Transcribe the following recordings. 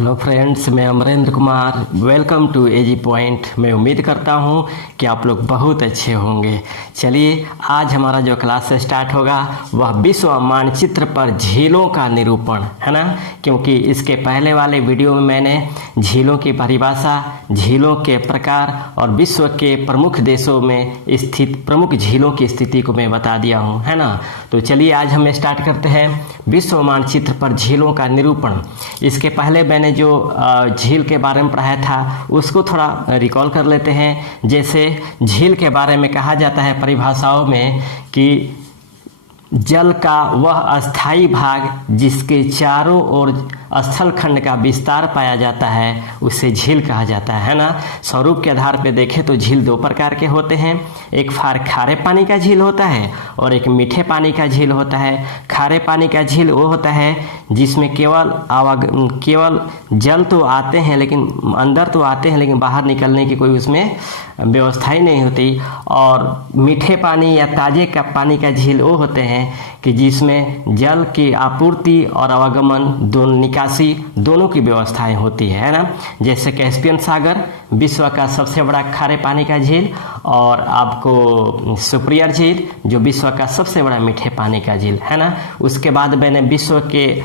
Hello friends, मैं Amrendra Kumar. Welcome to AG point. मैं उम्मीद करता हूं कि आप लोग बहुत अच्छे होंगे। चलिए, आज हमारा जो क्लास स्टार्ट होगा वह विश्व मानचित्र पर झीलों का निरूपण है ना, क्योंकि इसके पहले वाले वीडियो में मैंने झीलों की परिभाषा, झीलों के प्रकार और विश्व के प्रमुख देशों में स्थित प्रमुख झीलों की स्थिति को मैं बता दिया हूँ, है ना। तो चलिए आज हम स्टार्ट करते हैं विश्व मानचित्र पर झीलों का निरूपण। इसके पहले मैंने जो झील के बारे में पढ़ाया था उसको थोड़ा रिकॉल कर लेते हैं। जैसे झील के बारे में कहा जाता है परिभाषाओं में कि जल का वह अस्थाई भाग जिसके चारों ओर स्थल खंड का विस्तार पाया जाता है उसे झील कहा जाता है ना। स्वरूप के आधार पर देखें तो झील दो प्रकार के होते हैं। एक खारे पानी का झील होता है और एक मीठे पानी का झील होता है। खारे पानी का झील वो होता है जिसमें केवल जल तो आते हैं, लेकिन अंदर तो आते हैं लेकिन बाहर निकलने की कोई उसमें व्यवस्था ही नहीं होती। और मीठे पानी या ताजे का पानी का झील वो होते हैं कि जिसमें जल की आपूर्ति और आवागमन निकासी दोनों की व्यवस्थाएं होती है ना। जैसे कैस्पियन सागर विश्व का सबसे बड़ा खारे पानी का झील, और आपको सुपीरियर झील जो विश्व का सबसे बड़ा मीठे पानी का झील है ना। उसके बाद मैंने विश्व के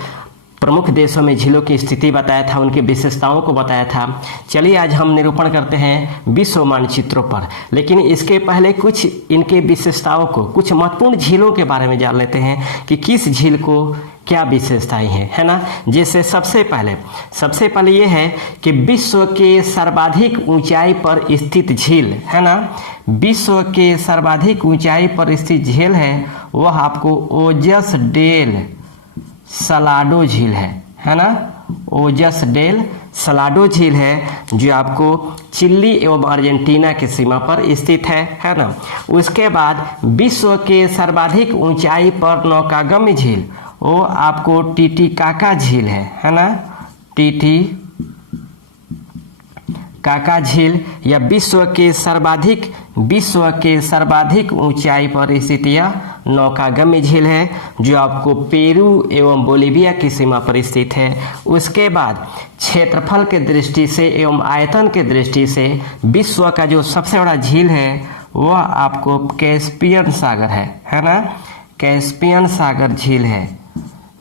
प्रमुख देशों में झीलों की स्थिति बताया था, उनकी विशेषताओं को बताया था। चलिए आज हम निरूपण करते हैं विश्व मानचित्रों पर, लेकिन इसके पहले कुछ इनके विशेषताओं को, कुछ महत्वपूर्ण झीलों के बारे में जान लेते हैं कि किस झील को क्या विशेषताएं हैं, है ना। जैसे सबसे पहले ये है कि विश्व के सर्वाधिक ऊंचाई पर स्थित झील है ना। विश्व के सर्वाधिक ऊंचाई पर स्थित झील है वह आपको ओजस डेल सलाडो झील है ना। ओजस डेल सलाडो झील है जो आपको चिली एवं अर्जेंटीना की सीमा पर स्थित है ना। उसके बाद विश्व के सर्वाधिक ऊंचाई पर नौकागम्य झील वो आपको टिटिकाका झील है ना। टिटिकाका झील या विश्व के सर्वाधिक ऊंचाई पर स्थित यह नौकागम्य झील है जो आपको पेरू एवं बोलीविया की सीमा पर स्थित है। उसके बाद क्षेत्रफल के दृष्टि से एवं आयतन के दृष्टि से विश्व का जो सबसे बड़ा झील है वह आपको कैस्पियन सागर है ना। कैस्पियन सागर झील है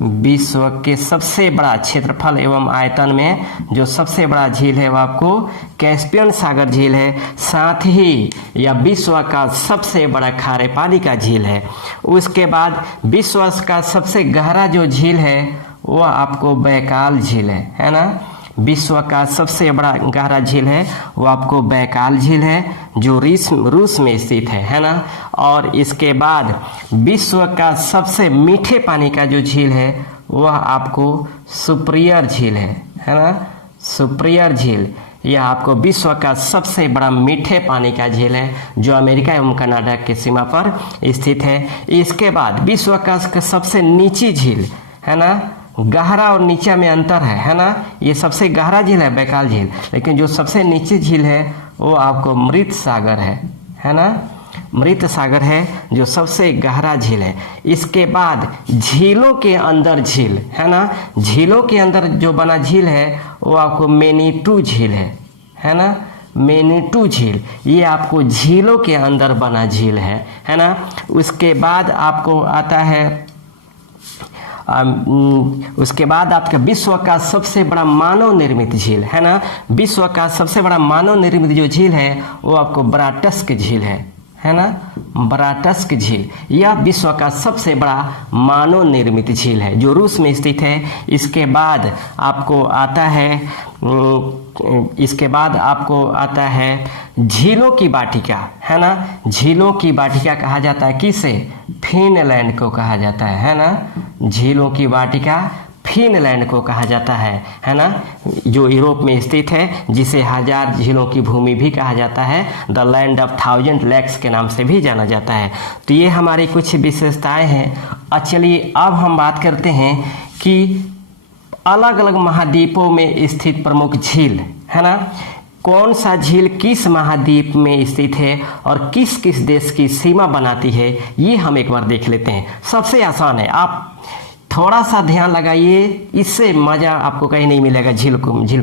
विश्व के सबसे बड़ा क्षेत्रफल एवं आयतन में जो सबसे बड़ा झील है वह आपको कैस्पियन सागर झील है। साथ ही यह विश्व का सबसे बड़ा खारे पानी का झील है। उसके बाद विश्व का सबसे गहरा जो झील है वह आपको बैकाल झील है ना। विश्व का सबसे बड़ा गहरा झील है वो आपको बैकाल झील है जो रूस में स्थित है ना। और इसके बाद विश्व का सबसे मीठे पानी का जो झील है वह आपको सुपीरियर झील है ना। सुपीरियर झील यह आपको विश्व का सबसे बड़ा मीठे पानी का झील है जो अमेरिका एवं कनाडा की सीमा पर स्थित है। इसके बाद विश्व का सबसे नीची झील है ना। गहरा और नीचा में अंतर है ना। ये सबसे गहरा झील है बैकाल झील, लेकिन जो सबसे नीची झील है वो आपको मृत सागर है ना। मृत सागर है जो सबसे गहरा झील है। इसके बाद झीलों के अंदर झील है ना। झीलों के अंदर जो बना झील है वो आपको मेनीटू झील है ना। मेनीटू झील ये आपको झीलों के अंदर बना झील है ना। उसके बाद आपको आता है उसके बाद आपका विश्व का सबसे बड़ा मानव निर्मित झील है ना। विश्व का सबसे बड़ा मानव निर्मित जो झील है वो आपको ब्राटस्क झील है ना। ब्राटस्क झील यह विश्व का सबसे बड़ा मानव निर्मित झील है जो रूस में स्थित है। इसके बाद आपको आता है झीलों की वाटिका है ना। झीलों की वाटिका कहा जाता है किसे? फिनलैंड को कहा जाता है ना। झीलों की वाटिका फिनलैंड को कहा जाता है ना, जो यूरोप में स्थित है, जिसे 1000 झीलों की भूमि भी कहा जाता है। द लैंड ऑफ 1000 लेक्स के नाम से भी जाना जाता है। तो ये हमारी कुछ विशेषताएं हैं। चलिए अब हम बात करते हैं कि अलग अलग महाद्वीपों में स्थित प्रमुख झील है ना। कौन सा झील किस महाद्वीप में स्थित है और किस किस देश की सीमा बनाती है, ये हम एक बार देख लेते हैं। सबसे आसान है, आप थोड़ा सा ध्यान लगाइए, इससे मज़ा आपको कहीं नहीं मिलेगा झील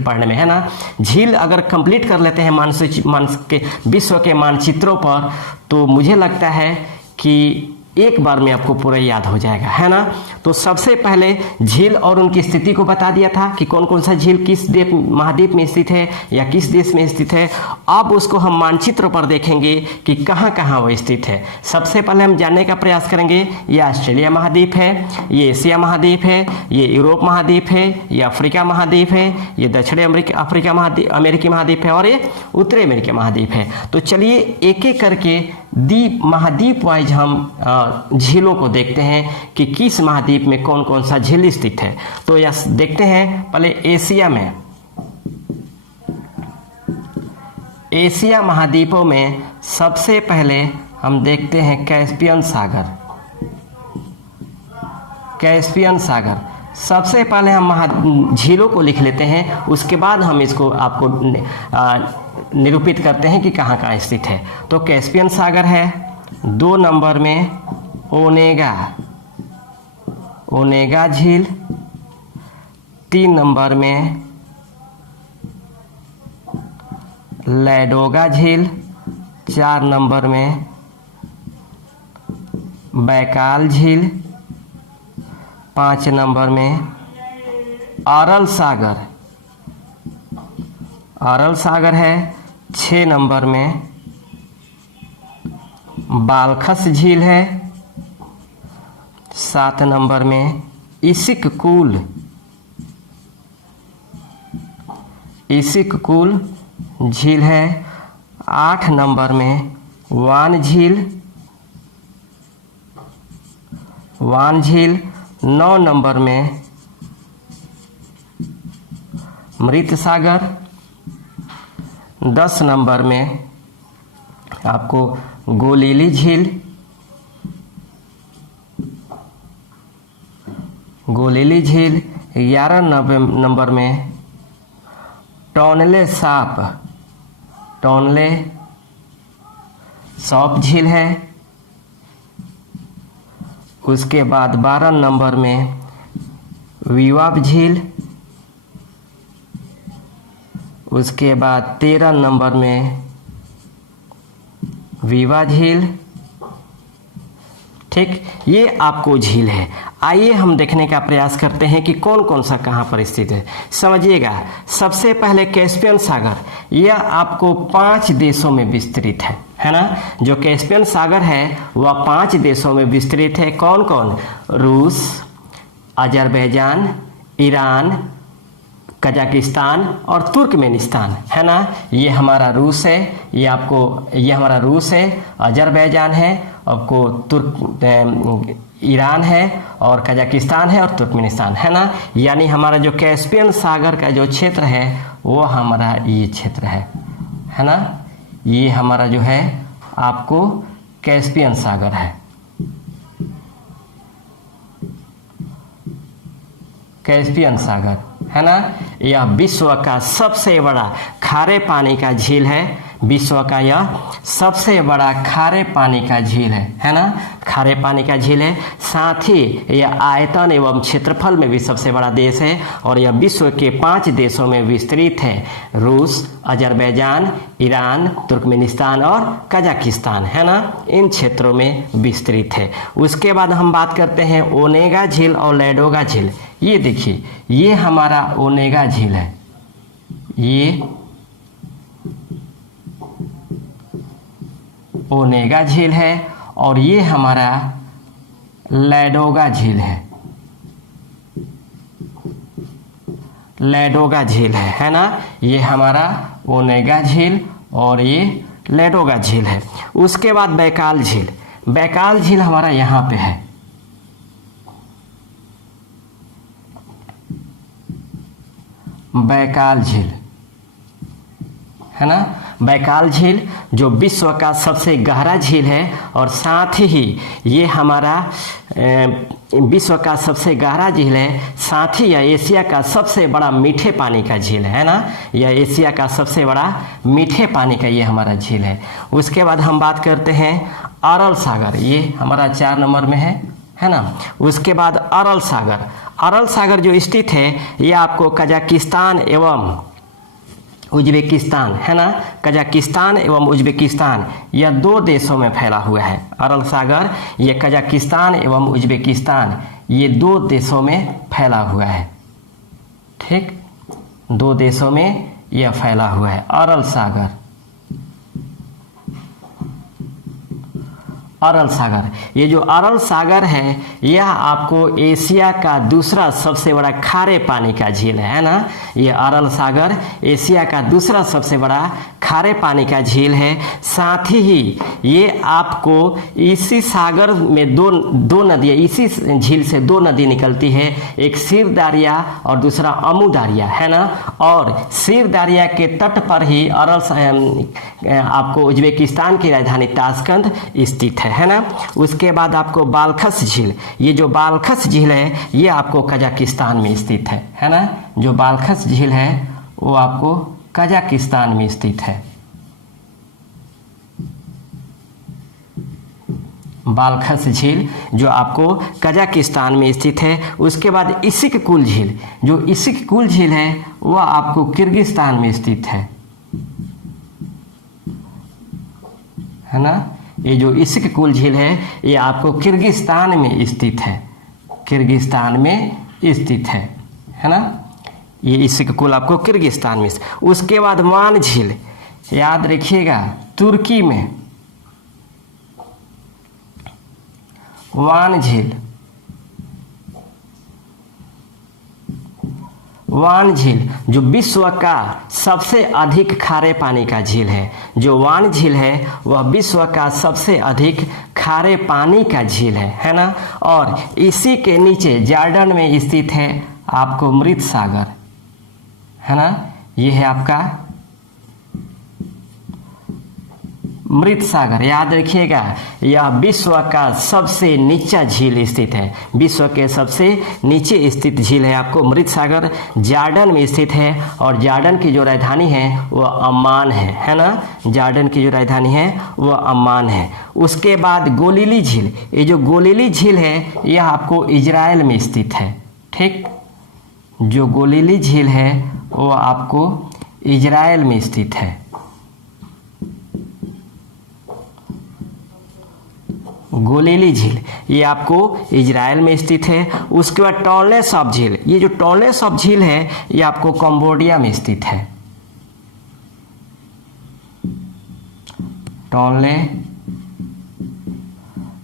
पढ़ने में, है ना। झील अगर कंप्लीट कर लेते हैं विश्व के मानचित्रों पर, तो मुझे लगता है कि एक बार में आपको पूरा याद हो जाएगा, है ना। तो सबसे पहले झील और उनकी स्थिति को बता दिया था कि कौन कौन सा झील किस महाद्वीप में स्थित है या किस देश में स्थित है। अब उसको हम मानचित्र पर देखेंगे कि कहाँ कहाँ वो स्थित है। सबसे पहले हम जानने का प्रयास करेंगे, ये ऑस्ट्रेलिया महाद्वीप है, ये एशिया महाद्वीप है, ये यूरोप महाद्वीप है, ये अफ्रीका महाद्वीप है, ये दक्षिणी अमेरिकी महाद्वीप है और ये उत्तरी अमेरिकी महाद्वीप है। तो चलिए एक एक करके महाद्वीप वाइज हम झीलों को देखते हैं कि किस महाद्वीप में कौन कौन सा झील स्थित है। तो यह देखते हैं पहले एशिया में। एशिया महाद्वीपों में सबसे पहले हम देखते हैं कैस्पियन सागर। कैस्पियन सागर सबसे पहले हम झीलों को लिख लेते हैं, उसके बाद हम इसको आपको निरूपित करते हैं कि कहाँ कहाँ स्थित है। तो कैस्पियन सागर है, 2 नंबर में ओनेगा झील, 3 नंबर में लैडोगा झील, 4 नंबर में बैकाल झील, 5 नंबर में अरल सागर है, 6 नंबर में बालखस झील है, 7 नंबर में इसिक कूल झील है, 8 नंबर में वान झील, 9 नंबर में मृत सागर, 10 नंबर में आपको गोलीली झील, 11 नंबर में टोनले सॉप झील है। उसके बाद 12 नंबर में विवाब झील, उसके बाद 13 नंबर में विवा झील। ठीक, ये आपको झील है। आइए हम देखने का प्रयास करते हैं कि कौन कौन सा कहाँ पर स्थित है। समझिएगा, सबसे पहले कैस्पियन सागर, यह आपको 5 देशों में विस्तृत है ना। जो कैस्पियन सागर है वह 5 देशों में विस्तृत है। कौन कौन? रूस, अजरबैजान, ईरान, कजाकिस्तान और तुर्कमेनिस्तान, है ना। ये हमारा रूस है, ये हमारा रूस है, अजरबैजान है, आपको ईरान है और कजाकिस्तान है और तुर्कमेनिस्तान, है ना। यानी हमारा जो कैस्पियन सागर का जो क्षेत्र है वो हमारा ये क्षेत्र है ना। ये हमारा जो है आपको कैस्पियन सागर है। कैस्पियन सागर, है ना। यह विश्व का सबसे बड़ा खारे पानी का झील है। विश्व का यह सबसे बड़ा खारे पानी का झील है ना। खारे पानी का झील है, साथ ही यह आयतन एवं क्षेत्रफल में भी सबसे बड़ा देश है और यह विश्व के 5 देशों में विस्तृत है। रूस, अजरबैजान, ईरान, तुर्कमेनिस्तान और कजाकिस्तान, है ना। इन क्षेत्रों में विस्तृत है। उसके बाद हम बात करते हैं ओनेगा झील और लैडोगा झील। ये देखिए, ये हमारा ओनेगा झील है, ये ओनेगा झील है और ये हमारा लैडोगा झील है ना। ये हमारा ओनेगा झील और ये लैडोगा झील है। उसके बाद बैकाल झील हमारा यहाँ पे है। बैकाल झील, है ना। बैकाल झील जो विश्व का सबसे गहरा झील है और साथ ही ये हमारा विश्व का सबसे गहरा झील है। साथ ही यह एशिया का सबसे बड़ा मीठे पानी का झील है ना। यह एशिया का सबसे बड़ा मीठे पानी का ये हमारा झील है। उसके बाद हम बात करते हैं अरल सागर। ये हमारा 4 नंबर में है है ना। उसके बाद अरल सागर, अरल सागर जो स्थित है यह आपको कजाकिस्तान एवं उज्बेकिस्तान, है ना, कजाकिस्तान एवं उज्बेकिस्तान यह 2 देशों में फैला हुआ है। अरल सागर ये कजाकिस्तान एवं उज्बेकिस्तान ये 2 देशों में फैला हुआ है। ठीक, 2 देशों में यह फैला हुआ है अरल सागर। अरल सागर, ये जो अरल सागर है यह आपको एशिया का दूसरा सबसे बड़ा खारे पानी का झील है ना। यह अरल सागर एशिया का दूसरा सबसे बड़ा खारे पानी का झील है। साथ ही ये आपको इसी सागर में दो नदियाँ, इसी झील से 2 नदी निकलती है, एक सिर दारिया और दूसरा अमू दारिया, है ना। और सिर दारिया के तट पर ही अरल आपको उज्बेकिस्तान की राजधानी ताशकंद स्थित है ना। उसके बाद आपको बालखस झील, ये जो बालखस झील है ये आपको कजाकिस्तान में स्थित है ना। जो बालखस झील है वो आपको कजाकिस्तान में स्थित है। बालखस झील जो आपको कजाकिस्तान में स्थित है। उसके बाद इसिक कुल झील, जो इसिक कुल झील है वह आपको किर्गिस्तान में स्थित है ना। ये जो इसिक कुल झील है ये आपको किर्गिस्तान में स्थित है, किर्गिस्तान में स्थित है ना। ये इसिक कुल आपको किर्गिस्तान में। उसके बाद वान झील, याद रखिएगा तुर्की में वान झील। वान झील जो विश्व का सबसे अधिक खारे पानी का झील है, जो वान झील है वह विश्व का सबसे अधिक खारे पानी का झील है ना। और इसी के नीचे जॉर्डन में स्थित है आपको मृत सागर, है ना। यह है आपका मृत सागर, याद रखिएगा यह विश्व का सबसे नीचा झील स्थित है, विश्व के सबसे नीचे स्थित झील है आपको मृत सागर, जॉर्डन में स्थित है। और जॉर्डन की जो राजधानी है वह अम्मान है ना। जॉर्डन की जो राजधानी है वह अम्मान है। उसके बाद गोलिली झील, ये जो गोलिली झील है यह आपको इजराइल में स्थित है। ठीक, जो गोलिली झील है वह आपको इजराइल में स्थित है। गोलिली झील ये आपको इजराइल में स्थित है। उसके बाद टोनले सॉप झील, ये जो टोनले सॉप झील है ये आपको कंबोडिया में स्थित है। टोनले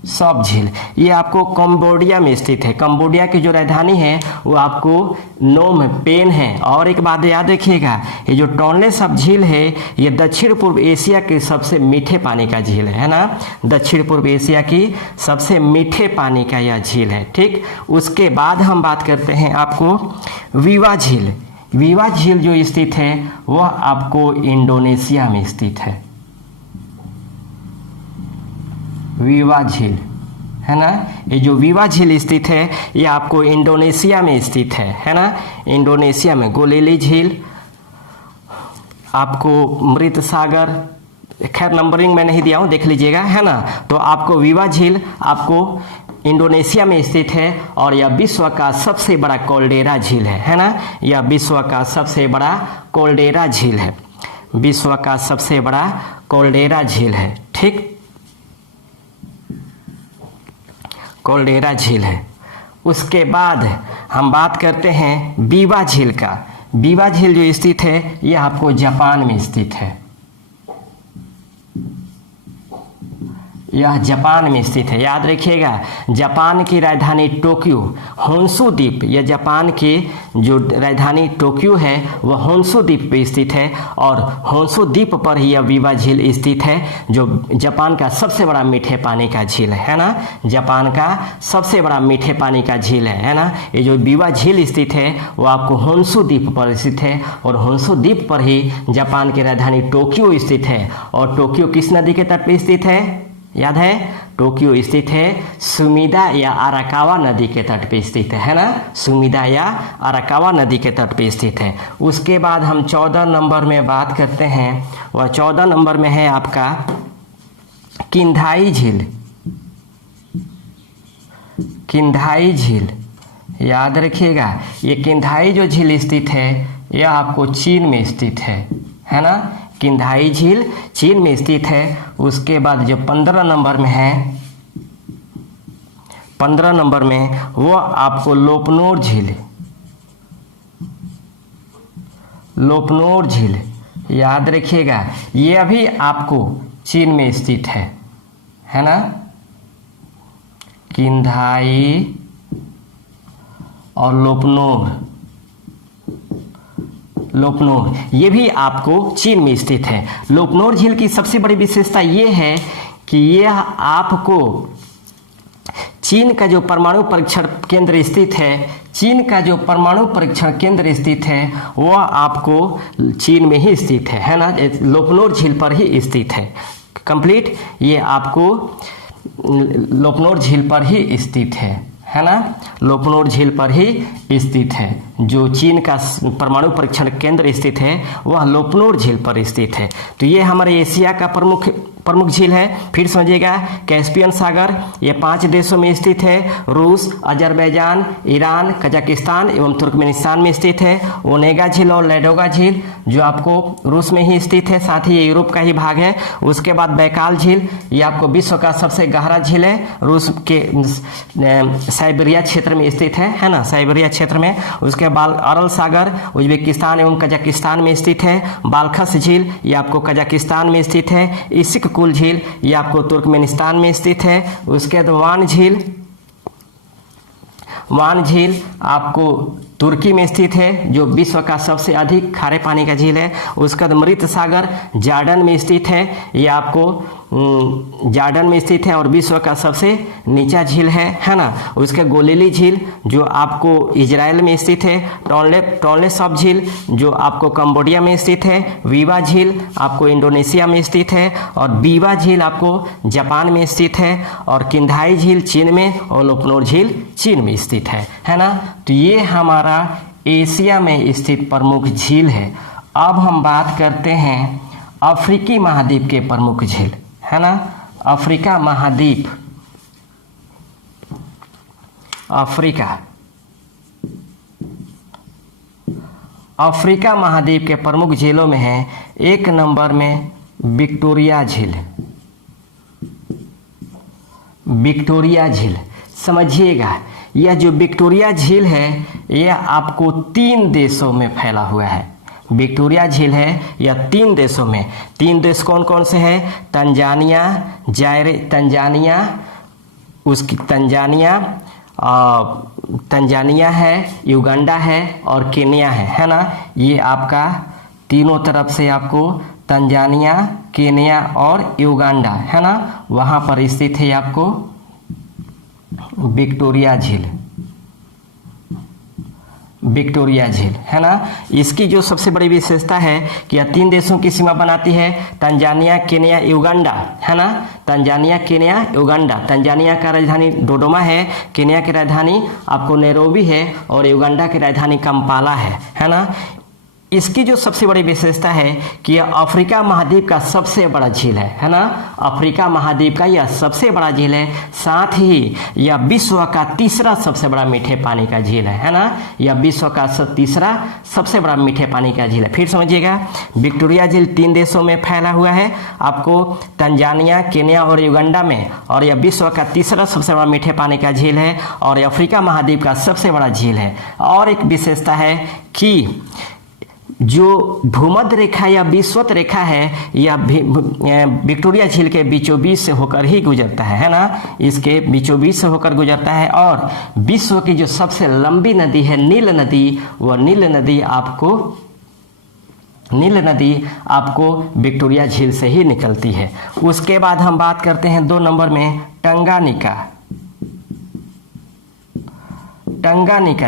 सॉप झील ये आपको कंबोडिया में स्थित है। कंबोडिया की जो राजधानी है वो आपको नोम पेन है। और एक बात याद रखिएगा, ये जो टोनले सॉप झील है ये दक्षिण पूर्व एशिया के सबसे मीठे पानी का झील है ना। दक्षिण पूर्व एशिया की सबसे मीठे पानी का यह झील है। ठीक, उसके बाद हम बात करते हैं आपको वीवा झील। वीवा झील जो स्थित है वह आपको इंडोनेशिया में स्थित है। वीवा झील, है ना। ये जो वीवा झील स्थित है ये आपको इंडोनेशिया में स्थित है ना। इंडोनेशिया में गोलिली झील, आपको मृत सागर, खैर नंबरिंग मैं नहीं दिया हूँ, देख लीजिएगा, है ना। तो आपको वीवा झील आपको इंडोनेशिया में स्थित है। और यह विश्व का सबसे बड़ा कोल्डेरा झील है ना। यह विश्व का सबसे बड़ा कोल्डेरा झील है, विश्व का सबसे बड़ा कोल्डेरा झील है। ठीक, कोल्डेरा झील है। उसके बाद हम बात करते हैं बीवा झील का। बीवा झील जो स्थित है यह आपको जापान में स्थित है। यह जापान में स्थित है, याद रखिएगा। जापान की राजधानी टोक्यो, होन्शु द्वीप, यह जापान की जो राजधानी टोक्यो है वह होन्शु द्वीप पे स्थित है। और होन्शु द्वीप पर ही यह वीवा झील स्थित है, जो जापान का सबसे बड़ा मीठे पानी का झील है ना। जापान का सबसे बड़ा मीठे पानी का झील है ना। ये जो वीवा झील स्थित है वह आपको होन्शु द्वीप पर स्थित है। और होन्शु द्वीप पर ही जापान की राजधानी टोक्यो स्थित है। और टोक्यो किस नदी के तट पर स्थित है, याद है? टोक्यो स्थित है सुमिदा या अराकावा नदी के तट पे स्थित है ना। सुमिदा या अराकावा नदी के तट पे स्थित है। उसके बाद हम 14 नंबर में बात करते हैं, वह 14 नंबर में है आपका किंधाई झील। किंधाई झील, याद रखिएगा ये किंधाई जो झील स्थित है यह आपको चीन में स्थित है ना। किंधाई झील चीन में स्थित है। उसके बाद जो 15 नंबर में है, 15 नंबर में वो आपको लोपनोर झील, लोपनोर झील याद रखिएगा ये भी आपको चीन में स्थित है ना। किंधाई और लोपनोर, लोपनोर ये भी आपको चीन में स्थित है। लोपनोर झील की सबसे बड़ी विशेषता ये है कि यह आपको चीन का जो परमाणु परीक्षण केंद्र स्थित है, चीन का जो परमाणु परीक्षण केंद्र स्थित है वह आपको चीन में ही स्थित है ना। लोपनोर झील पर ही स्थित है। कंप्लीट ये आपको लोपनोर झील पर ही स्थित है ना। लोपनोर झील पर ही स्थित है। जो चीन का परमाणु परीक्षण केंद्र स्थित है वह लोपनोर झील पर स्थित है। तो ये हमारे एशिया का प्रमुख झील है। फिर समझिएगा कैस्पियन सागर ये 5 देशों में स्थित है। रूस, अजरबैजान, ईरान, कजाकिस्तान एवं तुर्कमेनिस्तान में स्थित है। ओनेगा झील और लैडोगा झील जो आपको रूस में ही स्थित है, साथ ही ये यूरोप का ही भाग है। उसके बाद बैकाल झील ये आपको विश्व का सबसे गहरा झील है, रूस के साइबेरिया क्षेत्र में स्थित है ना, साइबेरिया क्षेत्र में। उसके बाद अरल सागर उज्बेकिस्तान एवं कजाकिस्तान में स्थित है। बालखस झील ये आपको कजाकिस्तान में स्थित है। इसिक कुल झील ये आपको तुर्कमेनिस्तान में स्थित है। उसके बाद वान झील आपको तुर्की में स्थित है जो विश्व का सबसे अधिक खारे पानी का झील है। उसके बाद मृत सागर जॉर्डन में स्थित है, ये आपको जॉर्डन में स्थित है और विश्व का सबसे नीचा झील है ना। उसके गोलिली झील जो आपको इजराइल में स्थित है। टोनले सब झील जो आपको कंबोडिया में स्थित है। वीवा झील आपको इंडोनेशिया में स्थित है और बीवा झील आपको जापान में स्थित है। और किंधाई झील चीन में और लोपनोर झील चीन में स्थित है ना। तो ये हमारा एशिया में स्थित प्रमुख झील है। अब हम बात करते हैं अफ्रीकी महाद्वीप के प्रमुख झील, है ना। अफ्रीका महाद्वीप, अफ्रीका महाद्वीप के प्रमुख झीलों में है 1 नंबर में विक्टोरिया झील। विक्टोरिया झील समझिएगा यह जो विक्टोरिया झील है यह आपको 3 देशों में फैला हुआ है। विक्टोरिया झील है यह 3 देशों में। 3 देश कौन कौन से हैं? तंजानिया है, युगांडा है और केन्या है ना। ये आपका तीनों तरफ से आपको तंजानिया, केन्या और युगांडा है ना, वहाँ पर स्थित है आपको विक्टोरिया झील। विक्टोरिया झील है ना। इसकी जो सबसे बड़ी विशेषता है कि यह 3 देशों की सीमा बनाती है, तंजानिया, केन्या, युगांडा है ना। Tanzania, Kenya, Uganda. तंजानिया का राजधानी डोडोमा है, केन्या की राजधानी आपको नैरोबी है और युगांडा की राजधानी कंपाला है ना। इसकी जो सबसे बड़ी विशेषता है कि यह अफ्रीका महाद्वीप का सबसे बड़ा झील है ना। अफ्रीका महाद्वीप का यह सबसे बड़ा झील है, साथ ही यह विश्व का तीसरा सबसे बड़ा मीठे पानी का झील है ना। यह विश्व का तीसरा सबसे बड़ा मीठे पानी का झील है। फिर समझिएगा विक्टोरिया झील 3 देशों में फैला हुआ है, आपको तंजानिया, केन्या और युगांडा में, और यह विश्व का तीसरा सबसे बड़ा मीठे पानी का झील है और यह अफ्रीका महाद्वीप का सबसे बड़ा झील है। और एक विशेषता है कि जो भूमध्य रेखा या विषुवत रेखा है यह विक्टोरिया झील के बीचों बीच से होकर ही गुजरता है ना। इसके बीचों बीच से होकर गुजरता है और विश्व की जो सबसे लंबी नदी है नील नदी, वह नील नदी आपको विक्टोरिया झील से ही निकलती है। उसके बाद हम बात करते हैं 2 नंबर में टंगानिका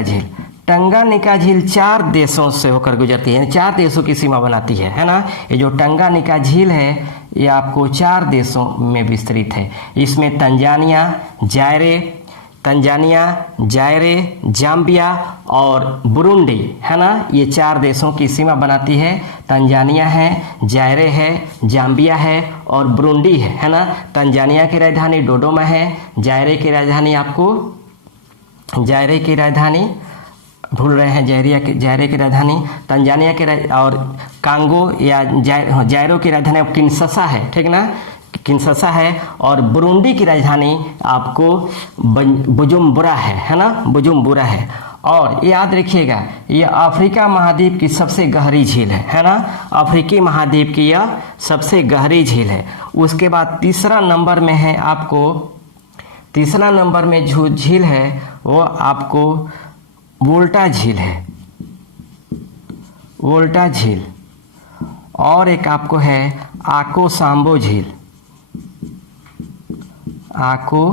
झील। टंगानिका झील 4 देशों से होकर गुजरती है, 4 देशों की सीमा बनाती है ना। ये जो टंगानिका झील है ये आपको 4 देशों में विस्तृत है। इसमें तंजानिया, जायरे, जाम्बिया और बुरुंडी है ना, ये 4 देशों की सीमा बनाती है। तंजानिया है, जायरे है, जाम्बिया है और बुरुंडी है ना। तंजानिया की राजधानी डोडोमा है, जायरे की राजधानी आपको जायरे की राजधानी भूल रहे हैं, जायरे की राजधानी तंजानिया के और कांगो या जायरो की राजधानी किन्शासा है, ठीक ना, किन्शासा है। और बुरुंडी की राजधानी आपको बुजुम्बुरा है ना, बुजुम्बुरा है। और याद रखिएगा ये अफ्रीका महाद्वीप की सबसे गहरी झील है ना, अफ्रीकी महाद्वीप की यह सबसे गहरी झील है। उसके बाद तीसरा नंबर में है आपको, तीसरा नंबर में जो झील है वो आपको वोल्टा झील है, वोल्टा झील। और एक आपको है आको सांबो झील, आको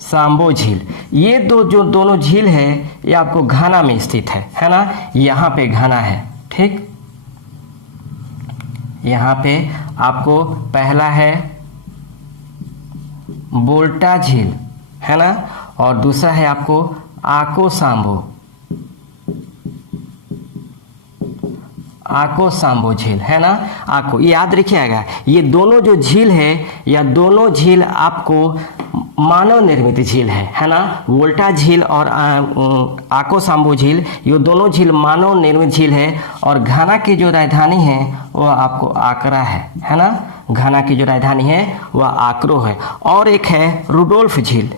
सांबो झील। ये जो दोनों झील है ये आपको घाना में स्थित है ना, यहाँ पे घाना है, ठीक। यहाँ पे आपको पहला है वोल्टा झील है ना, और दूसरा है आपको आको सांबो, आको सांबो झील है ना। आको याद रखिएगा ये दोनों जो झील है या दोनों झील आपको मानव निर्मित झील है ना। वोल्टा झील और आको सांबो झील ये दोनों झील मानव निर्मित झील है। और घाना की जो राजधानी है वह आपको आकरा है ना, घाना की जो राजधानी है वह आकरो है। और एक है रुडोल्फ झील,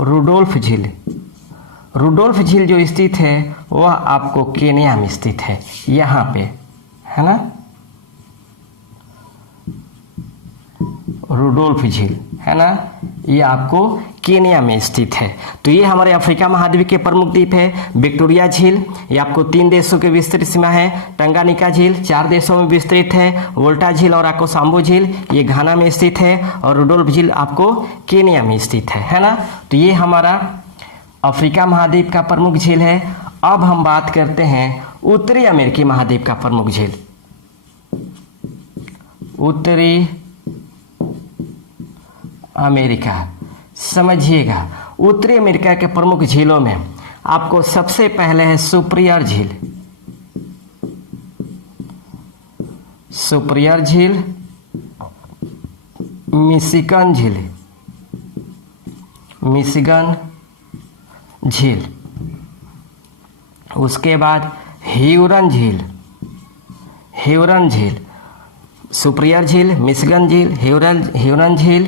रुडोल्फ झील। रुडोल्फ झील जो स्थित है वह आपको केन्या में स्थित है, यहाँ पे है ना, रुडोल्फ झील है ना, ये आपको केन्या में स्थित है। तो ये हमारे अफ्रीका महाद्वीप के प्रमुख द्वीप है। विक्टोरिया झील ये आपको 3 देशों के विस्तृत सीमा है। टंगानिका झील 4 देशों में विस्तृत है। वोल्टा झील और आको सांबो झील ये घाना में स्थित है। और रुडोल्फ झील आपको केन्या में स्थित है ना। तो ये हमारा अफ्रीका महाद्वीप का प्रमुख झील है। अब हम बात करते हैं उत्तरी अमेरिकी महाद्वीप का प्रमुख झील। उत्तरी अमेरिका, समझिएगा उत्तरी अमेरिका के प्रमुख झीलों में आपको सबसे पहले है सुपीरियर झील, सुपीरियर झील, मिशिगन झील, मिशिगन झील। उसके बाद ह्यूरन झील, ह्यूरन झील, सुपीरियर झील, मिशिगन झील, ह्यूरन झील,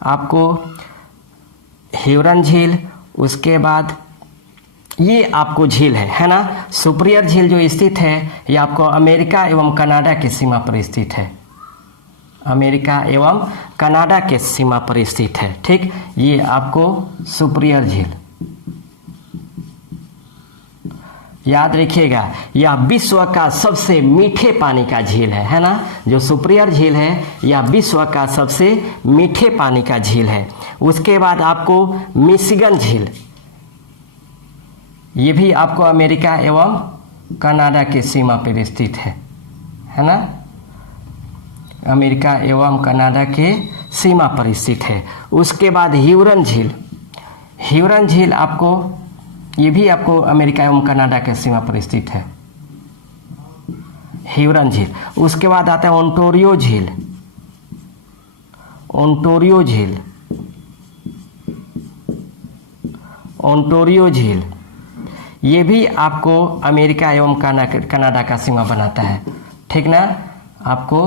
आपको ह्यूरन झील। उसके बाद ये आपको झील है ना। सुपीरियर झील जो स्थित है ये आपको अमेरिका एवं कनाडा की सीमा पर स्थित है, अमेरिका एवं कनाडा के सीमा पर स्थित है, ठीक। ये आपको सुपीरियर झील याद रखिएगा, यह विश्व का सबसे मीठे पानी का झील है ना। जो सुपीरियर झील है यह विश्व का सबसे मीठे पानी का झील है। उसके बाद आपको मिशिगन झील, ये भी आपको अमेरिका एवं कनाडा की सीमा पर स्थित है ना, अमेरिका एवं कनाडा के सीमा पर स्थित है। उसके बाद ह्यूरन झील, ह्यूरन झील आपको ये भी आपको अमेरिका एवं कनाडा के सीमा पर स्थित है, ह्यूरन झील। उसके बाद आता है ओंटारियो झील, ओंटारियो झील, ओंटारियो झील ये भी आपको अमेरिका एवं कनाडा का सीमा बनाता है, ठीक ना। आपको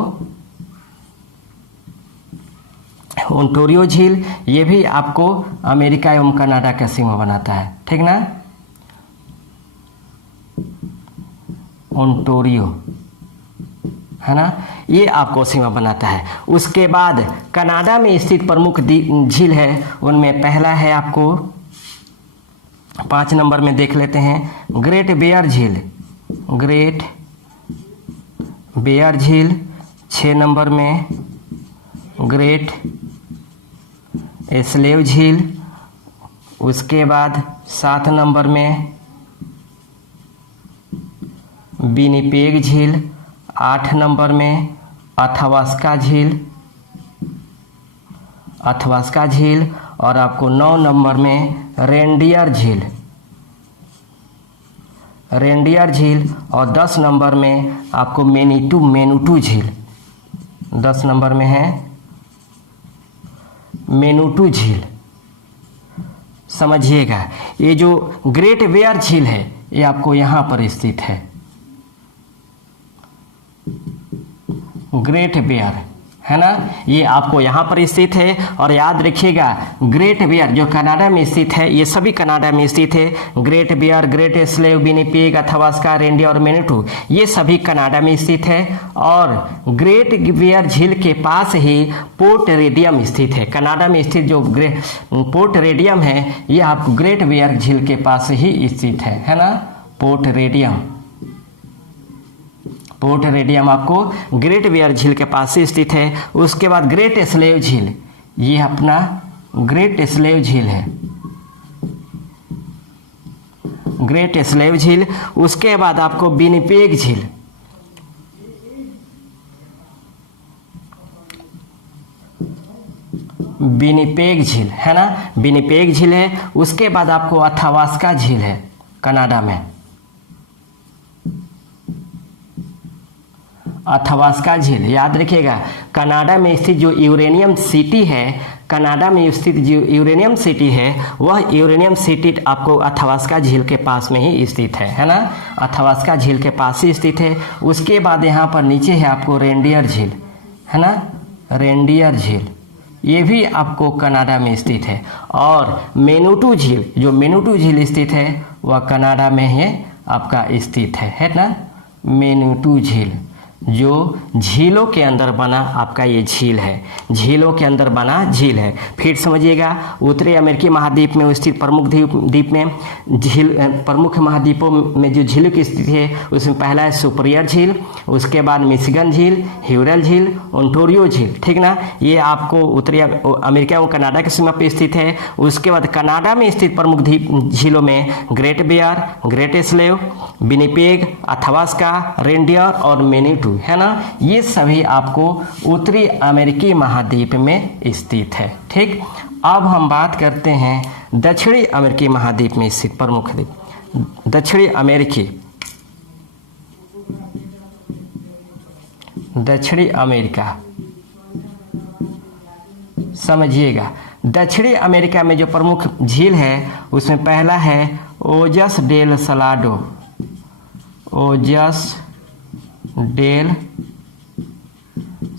ओंटारियो झील ये भी आपको अमेरिका एवं कनाडा का सीमा बनाता है, ठीक ना। ओंटारियो है ना, ये आपको सीमा बनाता है। उसके बाद कनाडा में स्थित प्रमुख झील है, उनमें पहला है आपको 5 नंबर में देख लेते हैं ग्रेट बेयर झील, ग्रेट बेयर झील। 6 नंबर में ग्रेट स्लेव झील। उसके बाद 7 नंबर में विनिपेग झील। 8 नंबर में अथावास्का झील, अथवास्का झील। और आपको 9 नंबर में रेनडियर झील, रेनडियर झील। और 10 नंबर में आपको मेनुटू झील, 10 नंबर में है मेनुटू झील, समझिएगा, ये जो ग्रेट बेयर झील है ये आपको यहाँ पर स्थित है, ग्रेट बेयर है ना, ये आपको यहाँ पर स्थित है। और याद रखिएगा ग्रेट बेयर जो कनाडा में स्थित है, ये सभी कनाडा में स्थित है। Great Bear, Great Slave, Winnipeg, Athabasca, Reindeer और मैनिटू ये सभी कनाडा में स्थित है। और ग्रेट बेयर झील के पास ही पोर्ट रेडियम स्थित है। कनाडा में स्थित जो पोर्ट रेडियम है ये आपको ग्रेट बेयर झील के पास ही स्थित है ना। पोर्ट रेडियम, पोर्ट रेडियम आपको ग्रेट बेयर झील के पास ही स्थित है। उसके बाद ग्रेट स्लेव झील, ये अपना ग्रेट स्लेव झील है, ग्रेट स्लेव झील। उसके बाद आपको विनिपेग झील, विनिपेग झील है ना, विनिपेग झील है। उसके बाद आपको अथावास्का झील है कनाडा में, अथावास्का झील। याद रखिएगा कनाडा में स्थित जो यूरेनियम सिटी है, कनाडा में स्थित जो यूरेनियम सिटी है वह यूरेनियम सिटी आपको अथावास्का झील के पास में ही स्थित है ना, अथावास्का झील के पास ही स्थित है। उसके बाद यहाँ पर नीचे है आपको रेनडियर झील है ना, रेनडियर झील ये भी आपको कनाडा में स्थित है। और मैनिटू झील, जो मैनिटू झील स्थित है वह कनाडा में ही आपका स्थित है ना। मैनिटू झील जो झीलों के अंदर बना आपका ये झील है, झीलों के अंदर बना झील है। फिर समझिएगा उत्तरी अमेरिकी महाद्वीप में स्थित प्रमुख द्वीप में झील, प्रमुख महाद्वीपों में जो झीलों की स्थिति है उसमें पहला है सुपरियर झील, उसके बाद मिशिगन झील, ह्यूरल झील, ओंटारियो झील, ठीक ना। ये आपको उत्तरी अमेरिका और कनाडा की सीमा पर स्थित है। उसके बाद कनाडा में स्थित प्रमुख झीलों में Great Bear, Great Slave, Winnipeg, Athabasca, Reindeer और मैनिटू है ना, ये सभी आपको उत्तरी अमेरिकी महाद्वीप में स्थित है। ठीक, अब हम बात करते हैं दक्षिणी अमेरिकी महाद्वीप में स्थित प्रमुख द्वीप। दक्षिणी अमेरिकी, दक्षिणी अमेरिका समझिएगा, दक्षिणी अमेरिका में जो प्रमुख झील है उसमें पहला है ओजस डेल सलाडो, ओजस डेल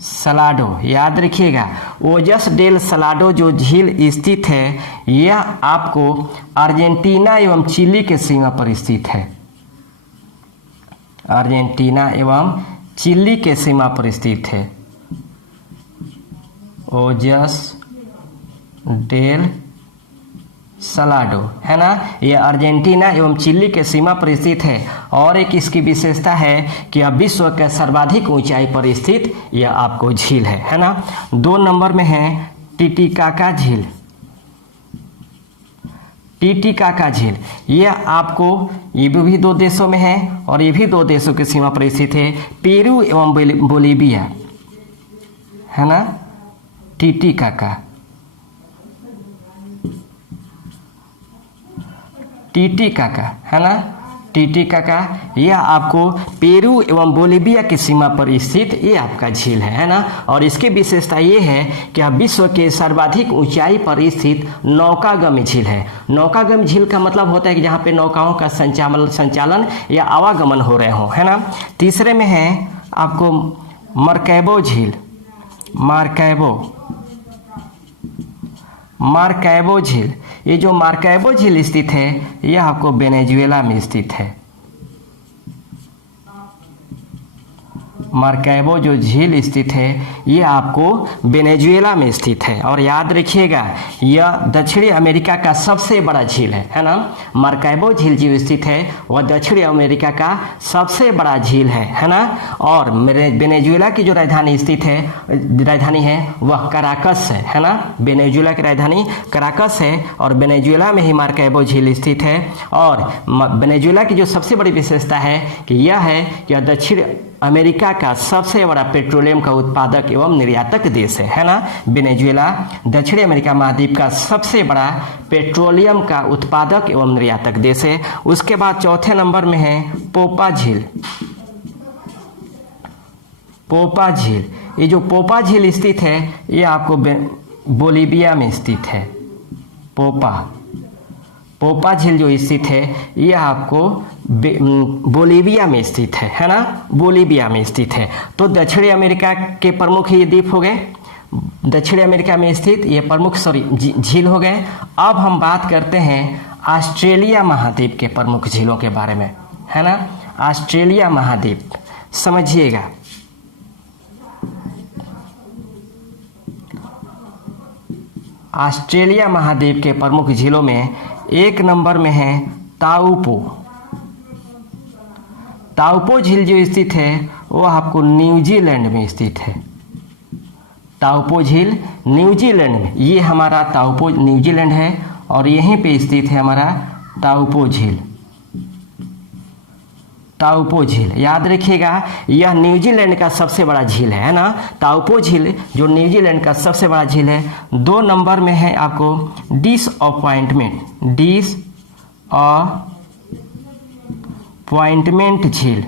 सलाडो। याद रखिएगा ओजस डेल सलाडो जो झील स्थित है यह आपको अर्जेंटीना एवं चिली के सीमा पर स्थित है, अर्जेंटीना एवं चिली के सीमा पर स्थित है। ओजस डेल सलाडो है ना, यह अर्जेंटीना एवं चिली के सीमा पर स्थित है। और एक इसकी विशेषता है कि यह विश्व के सर्वाधिक ऊंचाई पर स्थित यह आपको झील है ना। 2 नंबर में है टीटीकाका झील, टीटीकाका झील यह आपको, ये भी 2 देशों में है और ये भी 2 देशों की सीमा पर स्थित है, पेरू एवं बोलीविया है ना। टीटीकाका, टीटीकाका है ना, टीटीकाका यह आपको पेरू एवं बोलीविया की सीमा पर स्थित ये आपका झील है ना। और इसकी विशेषता ये है कि यह विश्व के सर्वाधिक ऊंचाई पर स्थित नौकागम्य झील है। नौकागम्य झील का मतलब होता है कि जहाँ पे नौकाओं का संचालन या आवागमन हो रहे हो है ना। तीसरे में है आपको मार्कैबो झील, मार्कैबो झील। ये जो मार्कैबो झील स्थित है यह आपको वेनेजुएला में स्थित है। मार्कैबो जो झील स्थित है ये आपको वेनेजुएला में स्थित है। और याद रखिएगा यह दक्षिणी अमेरिका का सबसे बड़ा झील है ना। मार्कैबो झील जो स्थित है वह दक्षिणी अमेरिका का सबसे बड़ा झील है ना। और वेनेजुएला की जो राजधानी स्थित है, राजधानी है वह कराकस है ना। वेनेजुएला की राजधानी कराकस है और वेनेजुएला में ही मार्कैबो झील स्थित है। और वेनेजुएला की जो सबसे बड़ी विशेषता है कि यह है कि दक्षिण अमेरिका का सबसे बड़ा पेट्रोलियम का उत्पादक एवं निर्यातक देश है ना। वेनेजुएला दक्षिणी अमेरिका महाद्वीप का सबसे बड़ा पेट्रोलियम का उत्पादक एवं निर्यातक देश है। उसके बाद चौथे नंबर में है पोपा झील, पोपा झील। ये जो पोपा झील स्थित है ये आपको बोलीविया में स्थित है। पोपा पोपा झील जो स्थित है यह आपको बोलीविया में स्थित है ना, बोलीविया में स्थित है। तो दक्षिणी अमेरिका के प्रमुख ये द्वीप हो गए, दक्षिणी अमेरिका में स्थित ये प्रमुख झील हो गए। अब हम बात करते हैं ऑस्ट्रेलिया महाद्वीप के प्रमुख झीलों के बारे में, है ना। ऑस्ट्रेलिया महाद्वीप समझिएगा, ऑस्ट्रेलिया महाद्वीप के प्रमुख झीलों में एक नंबर में है ताउपो। ताउपो झील जो स्थित है वो आपको न्यूजीलैंड में स्थित है। ताउपो झील न्यूजीलैंड में, ये हमारा ताउपो न्यूजीलैंड है और यहीं पे स्थित है हमारा ताउपो झील। ताउपो झील याद रखिएगा, यह न्यूजीलैंड का सबसे बड़ा झील है ना। ताउपो झील जो न्यूजीलैंड का सबसे बड़ा झील है। 2 नंबर में है आपको डिसअपॉइंटमेंट झील,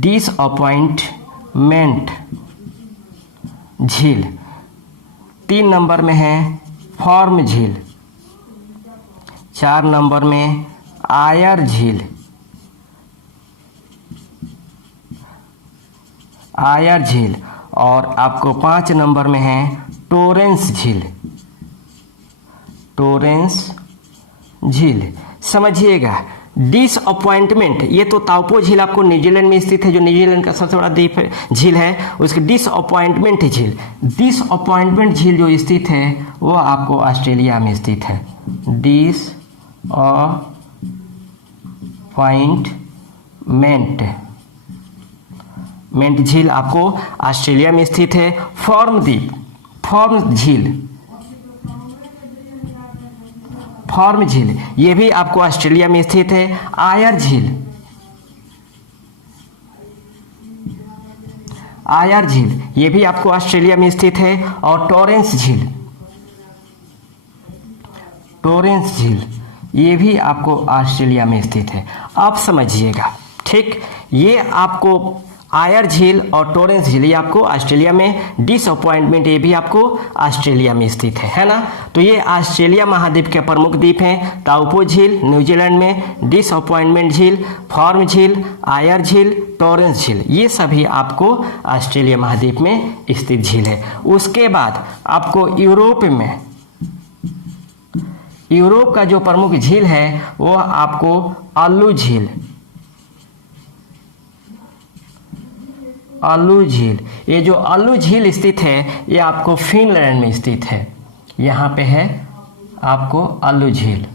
डिसअपॉइंटमेंट झील। 3 नंबर में है फॉर्म झील। 4 नंबर में आयर झील, आयर झील। और आपको 5 नंबर में है टोरेंस झील, टोरेंस झील। समझिएगा, डिसअपॉइंटमेंट, ये तो ताउपो झील आपको न्यूजीलैंड में स्थित है, जो न्यूजीलैंड का सबसे बड़ा द्वीप है, झील है। उसकी डिसअपॉइंटमेंट झील, डिसअपॉइंटमेंट झील जो स्थित है वो आपको ऑस्ट्रेलिया में स्थित है। डिसअपॉइंटमेंट झील आपको ऑस्ट्रेलिया में स्थित है। फॉर्म द्वीप, फॉर्म झील, फॉर्म झील ये भी आपको ऑस्ट्रेलिया में स्थित है। आयर झील, आयर झील ये भी आपको ऑस्ट्रेलिया में स्थित है। और टोरेंस झील, टोरेंस झील ये भी आपको ऑस्ट्रेलिया में स्थित है। अब समझिएगा, ठीक, ये आपको आयर झील और टोरेंस झील ये आपको ऑस्ट्रेलिया में, डिसअपॉइंटमेंट ये भी आपको ऑस्ट्रेलिया में स्थित है ना। तो ये ऑस्ट्रेलिया महाद्वीप के प्रमुख द्वीप हैं। ताउपो झील न्यूजीलैंड में, डिसअपॉइंटमेंट झील, फॉर्म झील, आयर झील, टोरेंस झील, ये सभी आपको ऑस्ट्रेलिया महाद्वीप में स्थित झील है। उसके बाद आपको यूरोप में, यूरोप का जो प्रमुख झील है वो आपको अल्लू झील, अल्लू झील। ये जो अल्लू झील स्थित है ये आपको फिनलैंड में स्थित है। यहाँ पे है आपको अल्लू झील,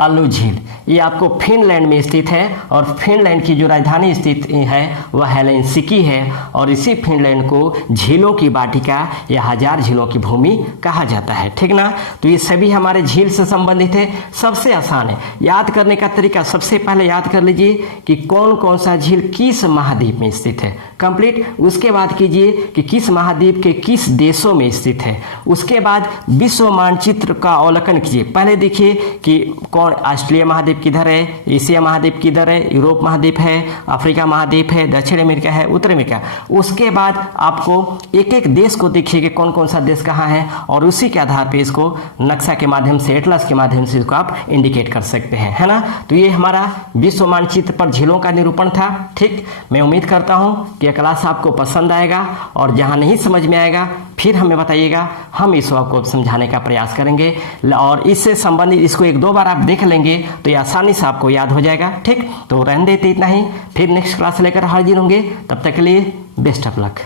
अल्लू झील ये आपको फिनलैंड में स्थित है। और फिनलैंड की जो राजधानी स्थित है वह हेलसिंकी है। और इसी फिनलैंड को झीलों की वाटिका या 1000 झीलों की भूमि कहा जाता है, ठीक ना। तो ये सभी हमारे झील से संबंधित है। सबसे आसान है याद करने का तरीका, सबसे पहले याद कर लीजिए कि कौन कौन सा झील किस महाद्वीप में स्थित है, कंप्लीट। उसके बाद कीजिए कि किस महाद्वीप के किस देशों में स्थित है। उसके बाद विश्व मानचित्र का अवलोकन कीजिए। पहले देखिए कि कौन, ऑस्ट्रेलिया महाद्वीप किधर है, एशिया महाद्वीप किधर है, यूरोप महाद्वीप है, अफ्रीका महाद्वीप है, दक्षिण अमेरिका है, उत्तर अमेरिका। उसके बाद आपको एक एक देश को देखिए कि कौन कौन सा देश कहाँ है, और उसी के आधार पे इसको नक्शा के माध्यम से, एटलस के माध्यम से इसको आप इंडिकेट कर सकते हैं, है ना। तो ये हमारा विश्व मानचित्र पर झीलों का निरूपण था, ठीक। मैं उम्मीद करता हूँ कि यह क्लास आपको पसंद आएगा, और जहाँ नहीं समझ में आएगा फिर हमें बताइएगा, हम इसको आपको समझाने का प्रयास करेंगे। और इससे संबंधित इसको 1-2 बार आप देख लेंगे तो ये आसानी से आपको याद हो जाएगा, ठीक। तो रहने देते इतना ही, फिर नेक्स्ट क्लास लेकर हाजिर होंगे। तब तक के लिए बेस्ट ऑफ लक।